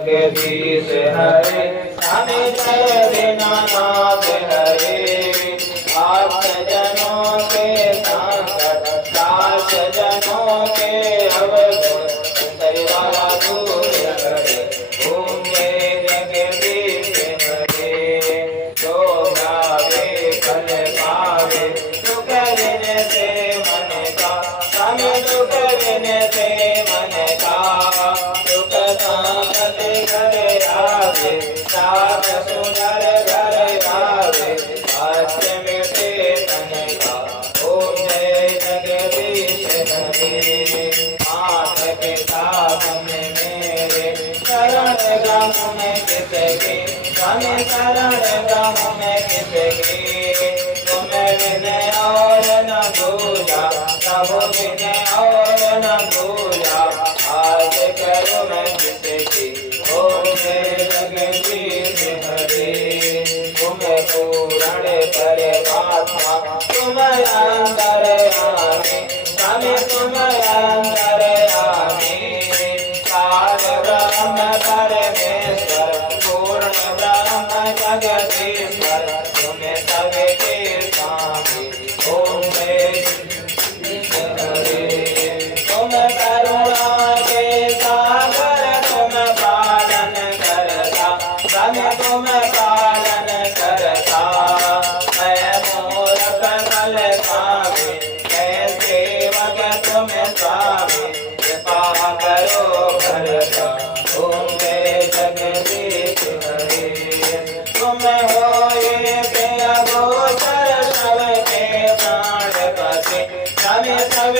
जगदीश हरे स्वामी जय दीनानाथ हरे। आठ जनों के संकट दास जनों के अवगुण वाला दूर करे। ओम जय जगदीश हरे। जो गावे फल पावे दुख लेने से मन का स्वामी दुख लेने से मन का दुख संकट करे आवे साथ सुंदर घर आवे हास्य मिटे तन का। ओम जय जगदीश हरे। आठ के साथ में मेरे शरण गम में किसके स्वामी शरण गम में किसके। तुम्हें विनय और न भूला प्रभु विनय और न भूला आज करो मैं किसकी। ओम जय जगदीश हरे। तुम पूर्ण परमात्मा तुम अंतर आने स्वामी तुम अंतर आने।